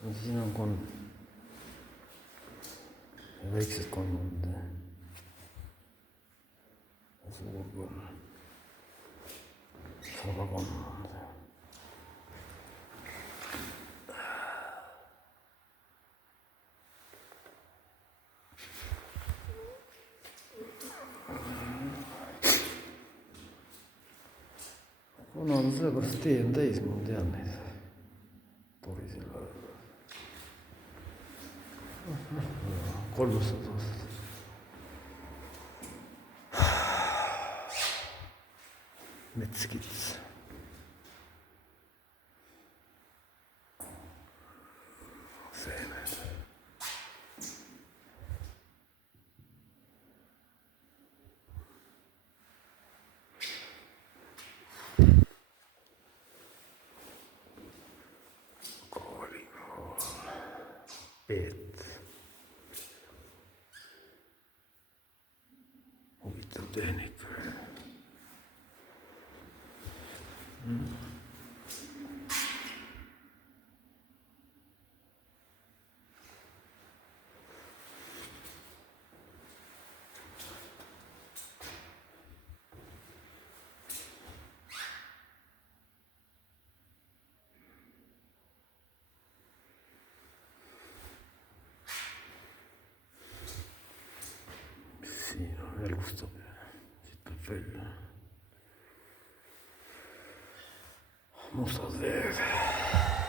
Siin on kolm ja väiksed kolmand ja suur kolm, 103. kuna on sellepärast tee on täis, ma tean neid Torisilla 300 aastat. Metskits. Seemed. Koolikool. Peet. Huvitav tehnika. Siin on elustab ja siit tuleb välja. Mustad veed.